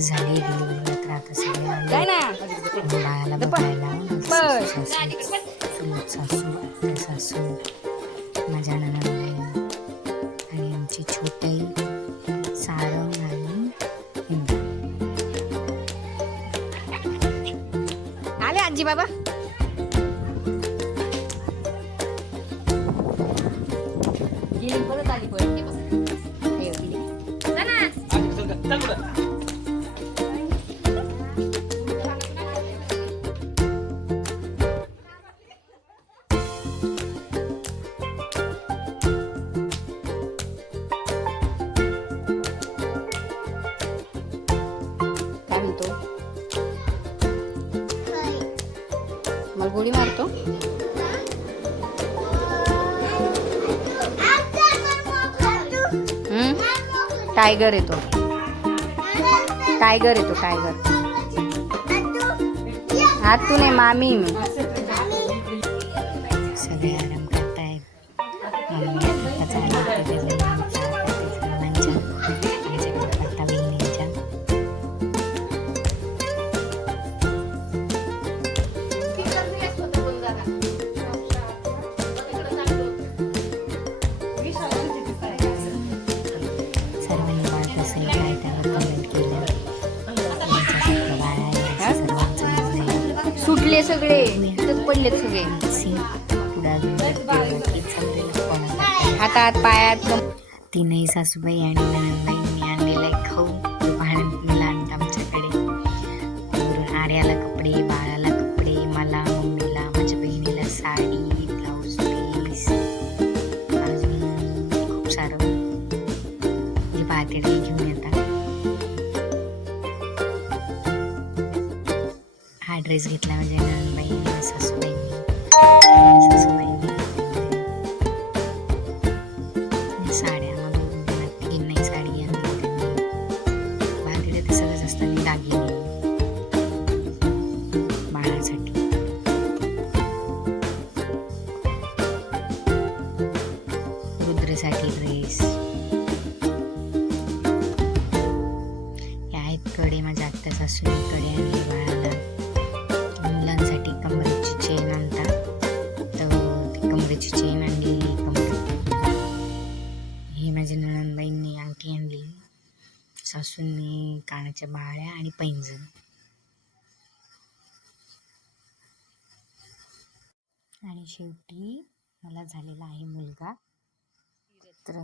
दिवस झाले डिलिव्हरीला, तर आता सगळे आले बाळाला बघायला. चुलत सासू, आत्या सासू, माझ्या नणंद आणि आमची छोटी सारंग आणि हिंदू. आले आजी बाबा. परत आली काय म्हणतो? मला गोळी मारतो. टायगर येतो, टायगर येतो, टायगर. आतू नाही, मामी मी. सगळे आराम करतायत. मम्मी आता चालली सर्वांच्या पत्ता बहिणींच्या. सर्वांनी वाटत असेल काय त्यावर कमेंट केलं. सुटले सगळे, इथंच पडलेत सगळे हातात पायात. तीनही सासूबाई आणि नणंदबाईंनी आणलेला आहे खाऊ. पाहण्याला आणत आमच्याकडे. आर्याला कपडे, बाळाला कपडे, मला, मम्मीला, माझ्या बहिणीला साडी, ब्लाऊज पीस, अजून खूप सारं जे पाहते ते घेऊन येतात. हा ड्रेस घेतला म्हणजे नणंदबाईंनी, सासूबाईंनी, साड्या मधून तिघींनाही साडी आणली त्यांनी. बांधलेले ते सगळंच असतात, दागिने बाळासाठी. रुद्रसाठी ड्रेस. हे आहेत कडे, माझ्या आत्या सासूने कडे आणले बाळाला. मुलांसाठी कमरेची चेन आणतात, तर ती कमरेची चेन आणली. ही माझ्या नणंदबाईंनी अंगठी आणली. सासूंनी कानाच्या बाळ्या आणि पैंजण. आणि शेवटी मला झालेला आहे मुलगा. तर